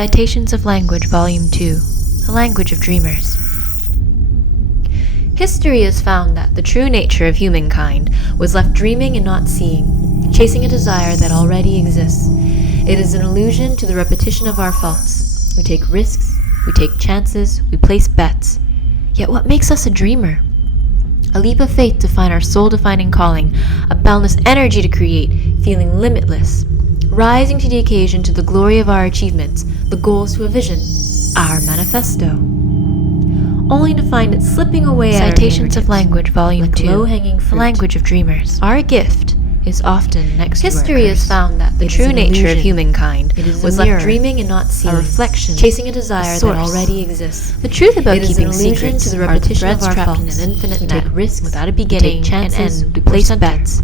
Citations of Language, Volume 2, The Language of Dreamers. History has found that the true nature of humankind was left dreaming and not seeing, chasing a desire that already exists. It is an allusion to the repetition of our faults. We take risks, we take chances, we place bets. Yet what makes us a dreamer? A leap of faith to find our soul-defining calling, a boundless energy to create, feeling limitless, rising to the occasion to the glory of our achievements, the goals to a vision, our manifesto. Only to find it slipping away at our Citations of Language, Volume like 2, low-hanging fruit. The Language of Dreamers. Our gift is often next History to our has curse. found that the It is true an nature of illusion. humankind It is was a left mirror, dreaming and not seeing, a reflection, chasing a desire a that source. already exists. The truth about It is keeping an allusion secrets to the are repetition threads of our trapped in faults. an infinite We net. take risks Without a we beginning take chances, and end. we We place place bets.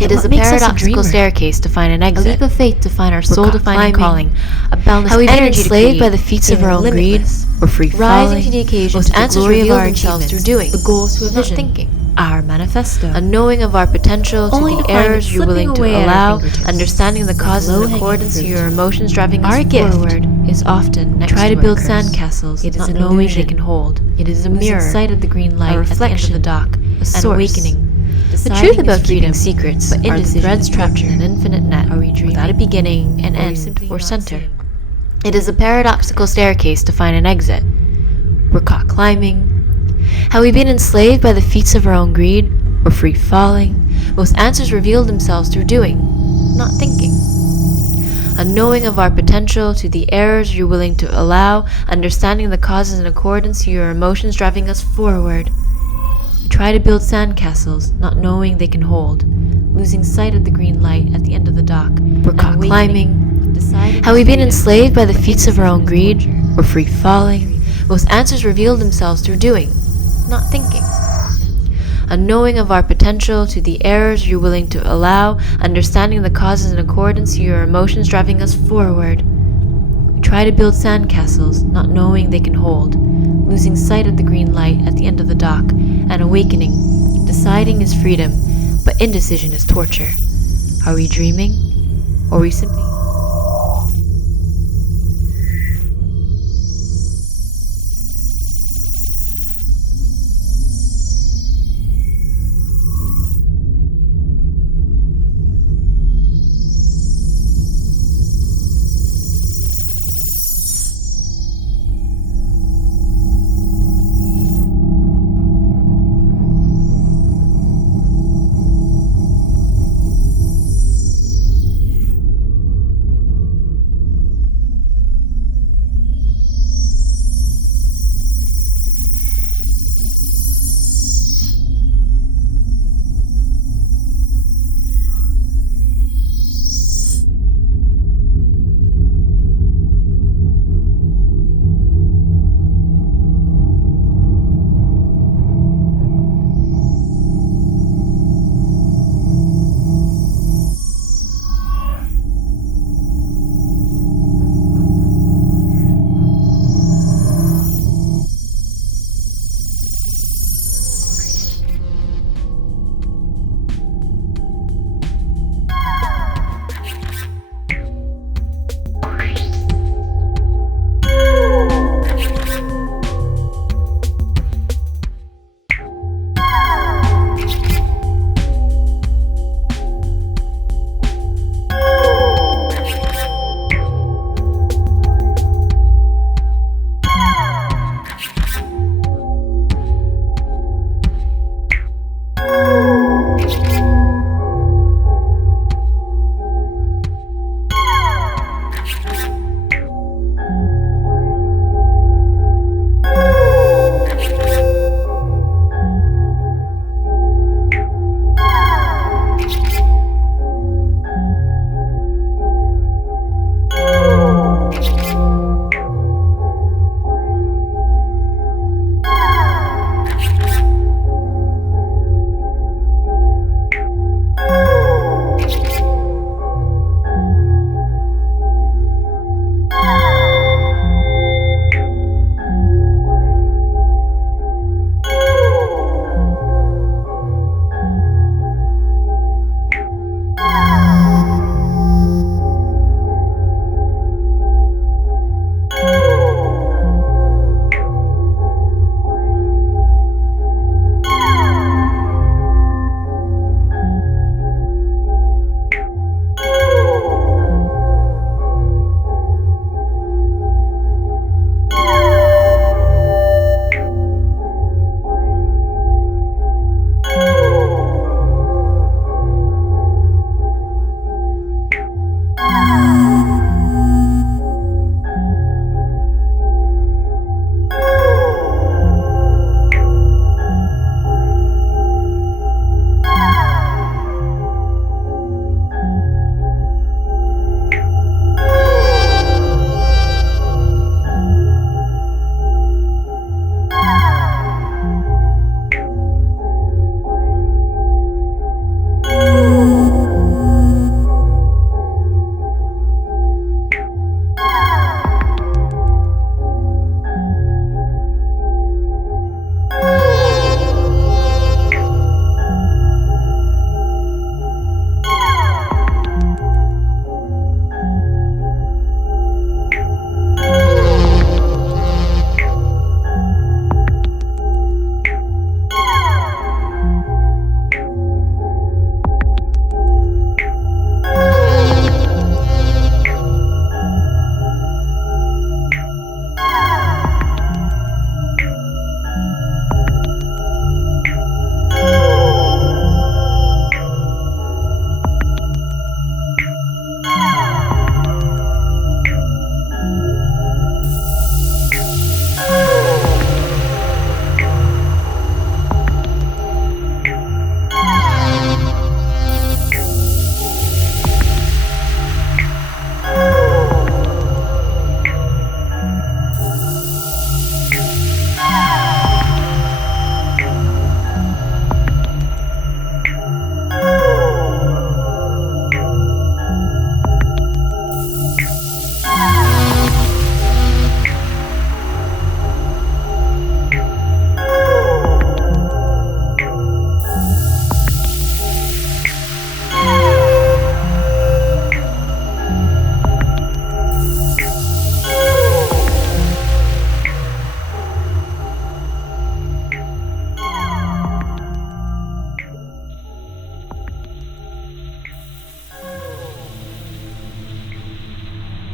It is a makes us paradoxical dreamer? staircase to find an exit. A leap of faith to find our We're soul-defining climbing, calling, a boundless how we've been energy to enslaved create, by the feats of our own feeling greed. limitless, We're free rising falling, to the occasion most to the answers glory of reveal our themselves achievements, through doing, the goals to a not vision, thinking. our manifesto. A knowing of our potential to Only the to find it errors you're willing slipping to away at our allow, fingertips, understanding the like causes in low-hanging accordance to fruit. your emotions driving Our us gift forward. is often next Try to to our build curse. sandcastles, It is not an knowing illusion. they can hold. It is a Losing mirror, sight of the green light a at the end of reflection, the dock, a an source. awakening. The Deciding truth is about freedom, keeping secrets but are the indecision threads is trapped in torture. an infinite net. Are we dreaming? Without a beginning, an Or are we end, simply or not center. seeing? It is a paradoxical staircase to find an exit. We're caught climbing. How we've been enslaved by the feats of our own greed. We're free falling. Most answers reveal themselves through doing, not thinking. A knowing of our potential to the errors you're willing to allow, understanding the causes in accordance to your emotions driving us forward. We try to build sandcastles, not knowing they can hold, losing sight of the green light at the end of the dock. We're caught climbing. How we've been enslaved by the feats of our own greed. We're free falling. Most answers reveal themselves through doing, not thinking. A knowing of our potential to the errors you're willing to allow, understanding the causes in accordance to your emotions driving us forward. We try to build sandcastles, not knowing they can hold, losing sight of the green light at the end of the dock, an awakening. Deciding is freedom, but indecision is torture. Are we dreaming? Or are we simply...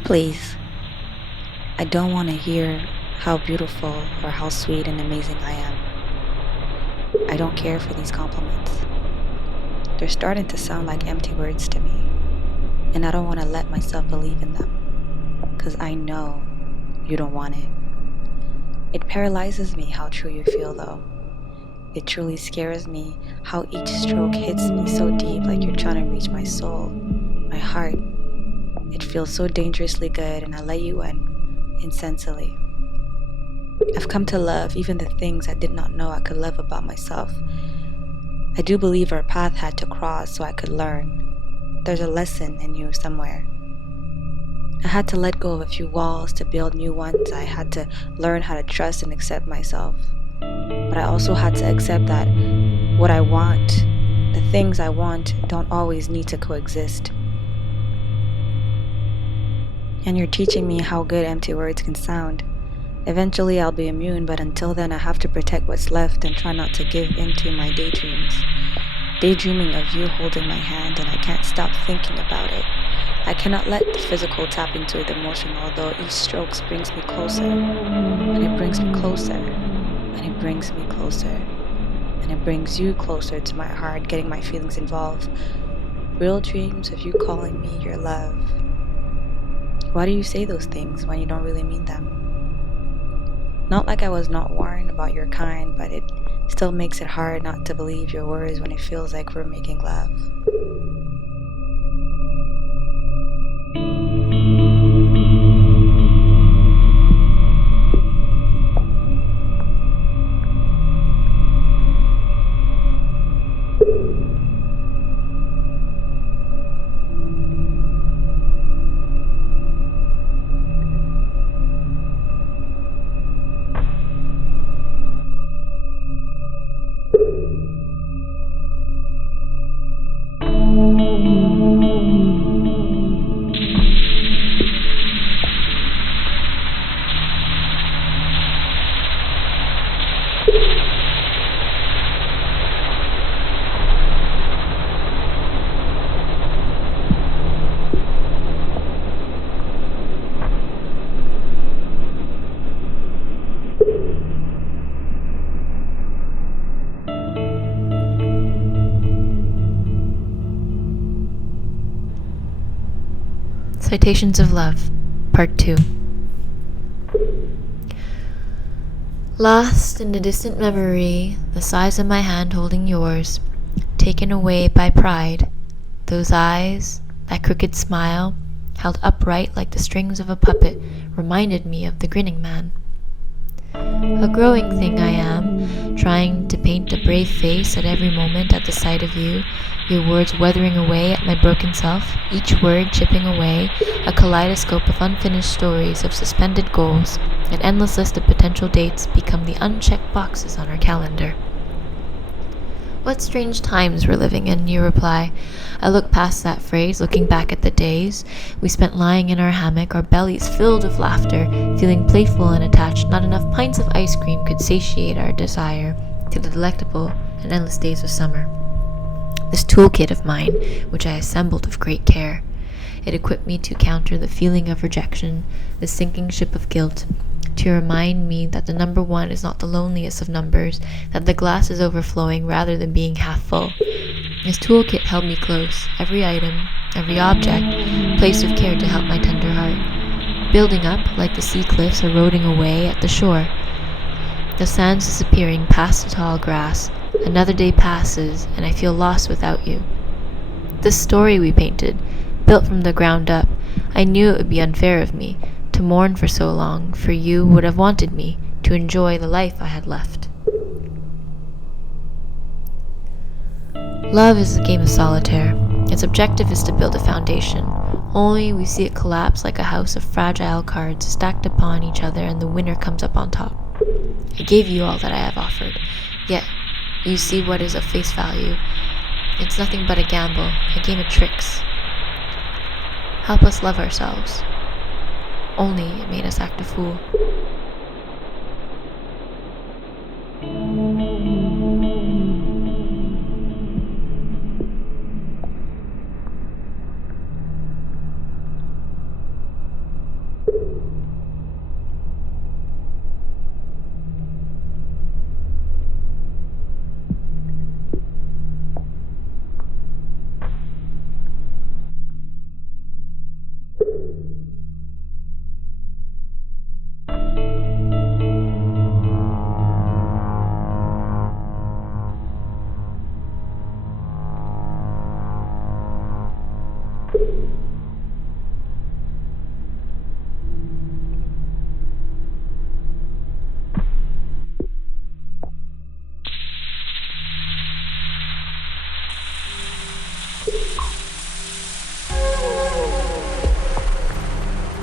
Please, I don't want to hear how beautiful or how sweet and amazing I am. I don't care for these compliments. They're starting to sound like empty words to me, and I don't want to let myself believe in them, because I know you don't want it. It paralyzes me how true you feel, though. It truly scares me how each stroke hits me so deep, like you're trying to reach my soul, my heart. It feels so dangerously good, and I let you in, insensely. I've come to love even the things I did not know I could love about myself. I do believe our path had to cross so I could learn. There's a lesson in you somewhere. I had to let go of a few walls to build new ones. I had to learn how to trust and accept myself. But I also had to accept that what I want, the things I want, don't always need to coexist. And you're teaching me how good empty words can sound. Eventually I'll be immune, but until then I have to protect what's left and try not to give into my daydreams. Daydreaming of you holding my hand, and I can't stop thinking about it. I cannot let the physical tap into the emotional, although each stroke brings me closer, and it brings me closer, and it brings me closer, and it brings you closer to my heart, getting my feelings involved. Real dreams of you calling me your love. Why do you say those things when you don't really mean them? Not like I was not warned about your kind, but it still makes it hard not to believe your words when it feels like we're making love. Citations of Love, Part 2. Lost in a distant memory, the size of my hand holding yours, taken away by pride, those eyes, that crooked smile, held upright like the strings of a puppet, reminded me of the grinning man. A growing thing I am, trying to paint a brave face at every moment at the sight of you, your words weathering away at my broken self, each word chipping away, a kaleidoscope of unfinished stories of suspended goals, an endless list of potential dates become the unchecked boxes on our calendar. What strange times we're living in, you reply. I look past that phrase, looking back at the days we spent lying in our hammock, our bellies filled with laughter, feeling playful and attached. Not enough pints of ice cream could satiate our desire to the delectable and endless days of summer. This toolkit of mine, which I assembled with great care, it equipped me to counter the feeling of rejection, the sinking ship of guilt, to remind me that the number one is not the loneliest of numbers, that the glass is overflowing rather than being half full. This toolkit held me close, every item, every object, placed with care to help my tender heart, building up like the sea cliffs eroding away at the shore, the sands disappearing past the tall grass. Another day passes, and I feel lost without you. This story we painted, built from the ground up, I knew it would be unfair of me to mourn for so long, for you would have wanted me to enjoy the life I had left. Love is a game of solitaire. Its objective is to build a foundation. Only we see it collapse like a house of fragile cards stacked upon each other, and the winner comes up on top. I gave you all that I have offered, yet you see what is of face value. It's nothing but a gamble, a game of tricks. Help us love ourselves. Only it made us act a fool.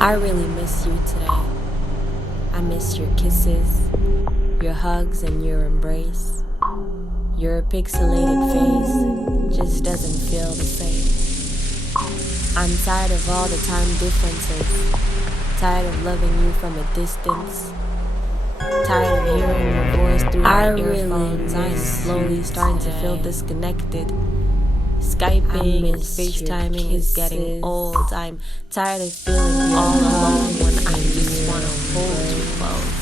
I really miss you today. I miss your kisses, your hugs and your embrace. Your pixelated face just doesn't feel the same. I'm tired of all the time differences, tired of loving you from a distance, tired of hearing your voice through my earphones. I'm slowly starting to feel disconnected. Skyping and FaceTiming is getting old. I'm tired of feeling all alone when I just want to hold you close.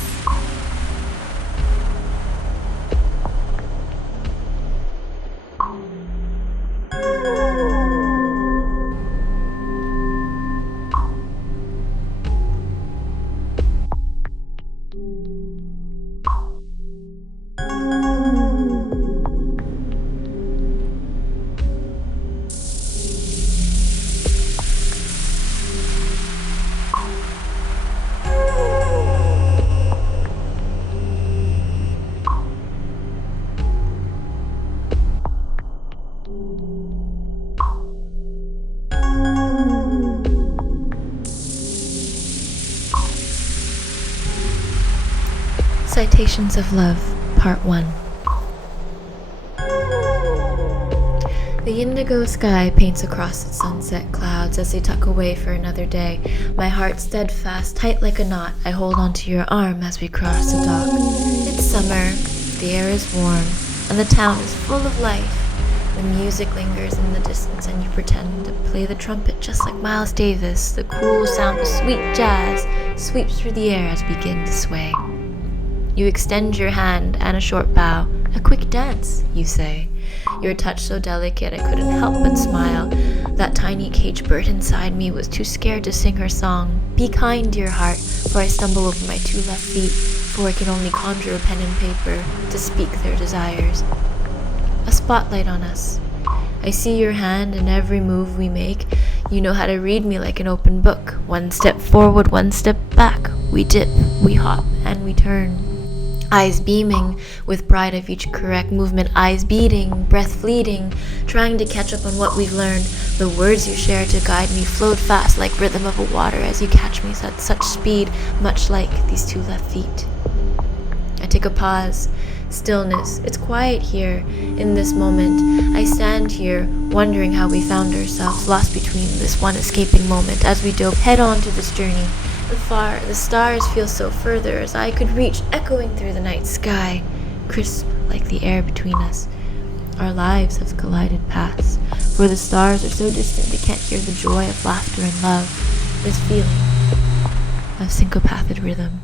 Citations of Love, Part 1. The indigo sky paints across its sunset clouds as they tuck away for another day. My heart steadfast, tight like a knot, I hold onto your arm as we cross the dock. It's summer, the air is warm, and the town is full of life. The music lingers in the distance and you pretend to play the trumpet just like Miles Davis. The cool sound of sweet jazz sweeps through the air as we begin to sway. You extend your hand and a short bow. A quick dance, you say. Your touch so delicate I couldn't help but smile. That tiny caged bird inside me was too scared to sing her song. Be kind, dear heart, for I stumble over my two left feet, for I can only conjure a pen and paper to speak their desires. A spotlight on us. I see your hand in every move we make. You know how to read me like an open book. One step forward, one step back. We dip, we hop, and we turn. Eyes beaming with pride of each correct movement, eyes beating, breath fleeting, trying to catch up on what we've learned. The words you share to guide me flowed fast like rhythm of a water as you catch me at such speed, much like these two left feet. I take a pause. Stillness. It's quiet here in this moment. I stand here wondering how we found ourselves lost between this one escaping moment as we dove head on to this journey. The stars feel so further as I could reach, echoing through the night sky, crisp like the air between us. Our lives have collided past, for the stars are so distant they can't hear the joy of laughter and love, this feeling of syncopathed rhythm.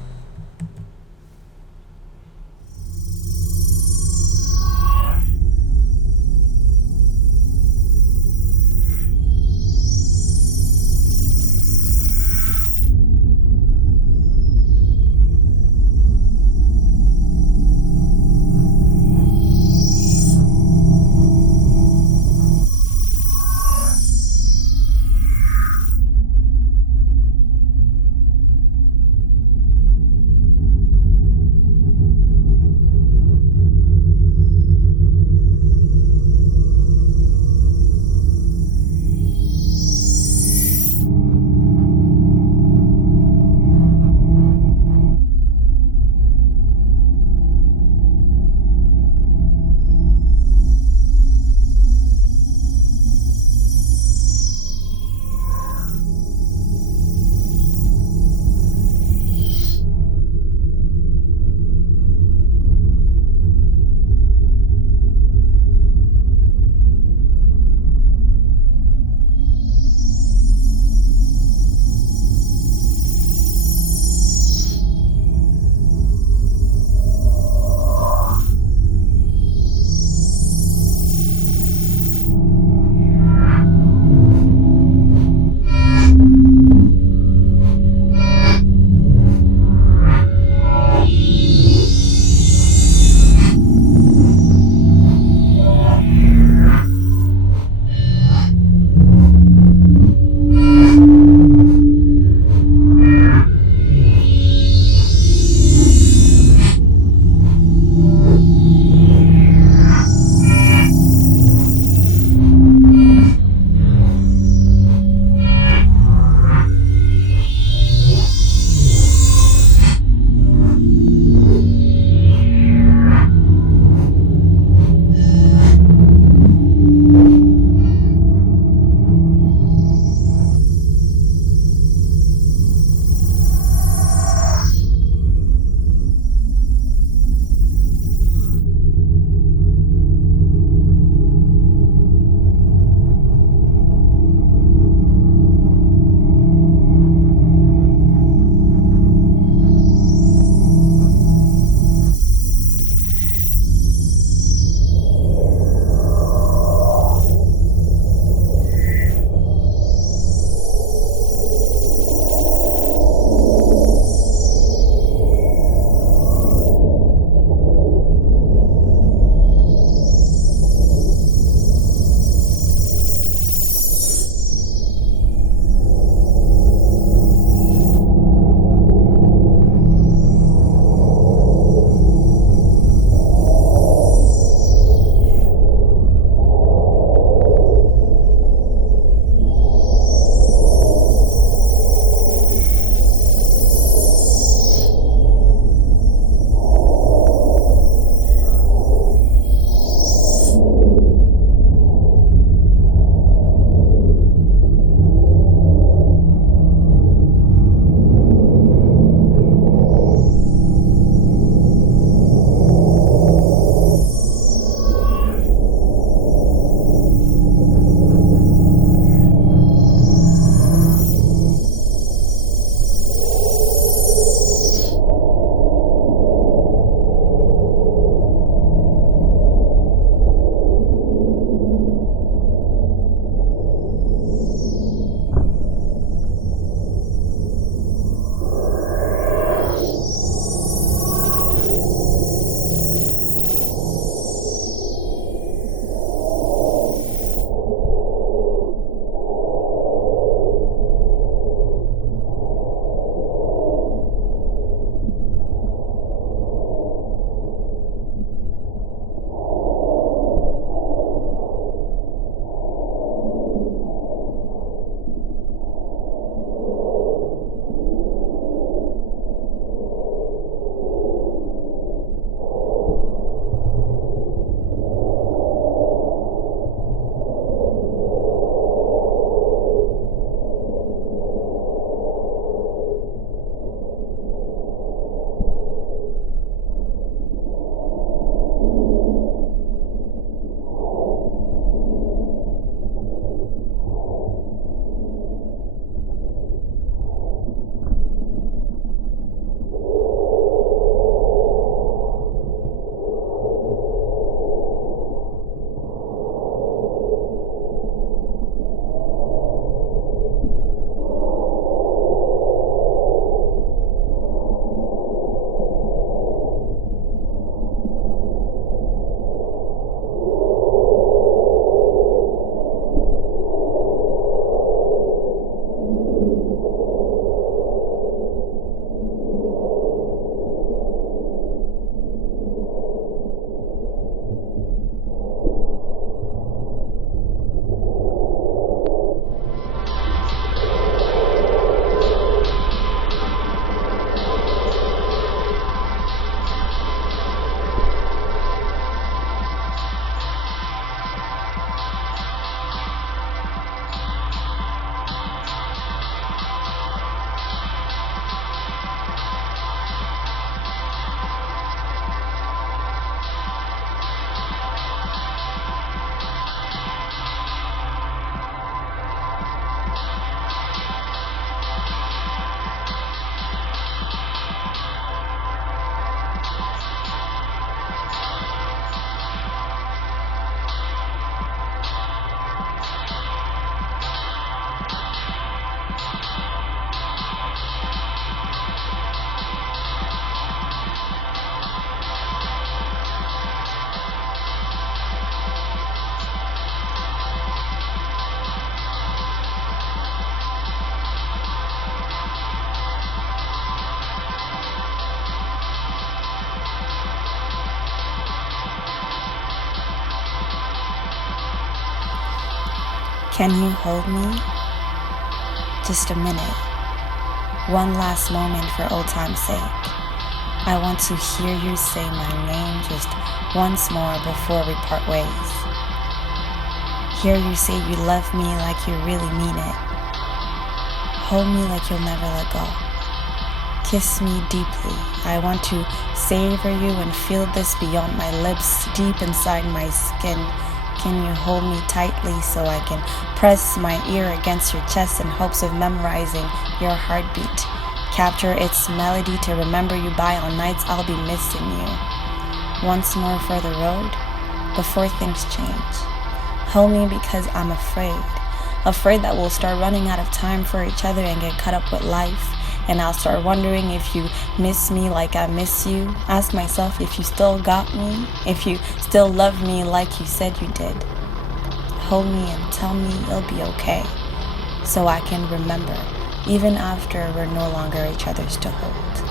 Can you hold me? Just a minute. One last moment for old time's sake. I want to hear you say my name just once more before we part ways. Hear you say you love me like you really mean it. Hold me like you'll never let go. Kiss me deeply. I want to savor you and feel this beyond my lips, deep inside my skin. Can you hold me tightly so I can press my ear against your chest in hopes of memorizing your heartbeat? Capture its melody to remember you by on nights I'll be missing you. Once more for the road, before things change. Hold me because I'm afraid that we'll start running out of time for each other and get caught up with life. And I'll start wondering if you miss me like I miss you. Ask myself if you still got me, if you still love me like you said you did. Hold me and tell me it'll be okay, so I can remember, even after we're no longer each other's to hold.